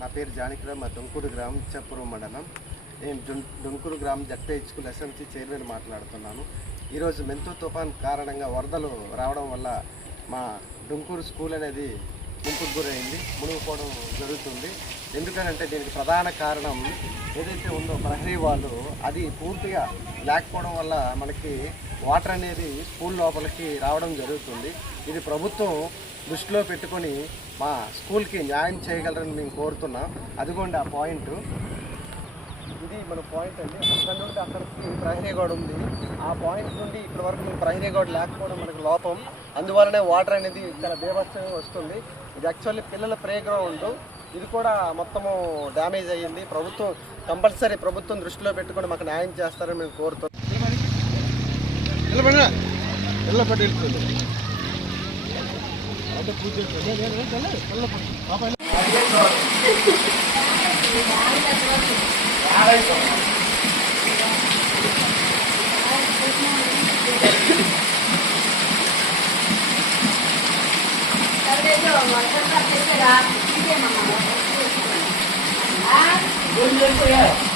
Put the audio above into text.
నా పేరు జానకిరామ్, మా దుంకూరు గ్రామం ఇచ్చాపురం మండలం. నేను దుంకూరు గ్రామం జడ్పీ స్కూల్ ఎస్ఎంసీ చైర్మన్ మాట్లాడుతున్నాను. ఈరోజు మెంతు తుఫాన్ కారణంగా వరదలు రావడం వల్ల మా దుంకూరు స్కూల్ అనేది ముంపుకు గురైంది, మునిగిపోవడం జరుగుతుంది. ఎందుకనంటే దీనికి ప్రధాన కారణం ఏదైతే ఉందో ప్రహరీ వాళ్ళు, అది పూర్తిగా లేకపోవడం వల్ల మనకి వాటర్ అనేది స్కూల్ లోపలికి రావడం జరుగుతుంది. ఇది ప్రభుత్వం దృష్టిలో పెట్టుకొని మా స్కూల్కి న్యాయం చేయగలరని మేము కోరుతున్నాం. అదిగోండి ఆ పాయింట్, ఇది మన పాయింట్ అండి. అక్కడ నుండి అక్కడికి ప్రహరీ గోడ ఉంది. ఆ పాయింట్ నుండి ఇక్కడ వరకు ప్రహరీ గోడ లేకపోవడం మనకు లోపం. అందువల్లనే వాటర్ అనేది చాలా బీభత్సంగా వస్తుంది. ఇది యాక్చువల్లీ పిల్లల ప్లే గ్రౌండ్, ఇది కూడా మొత్తము డ్యామేజ్ అయ్యింది. కంపల్సరీ ప్రభుత్వం దృష్టిలో పెట్టుకొని మాకు న్యాయం చేస్తారని మేము కోరుతున్నాం. Boleh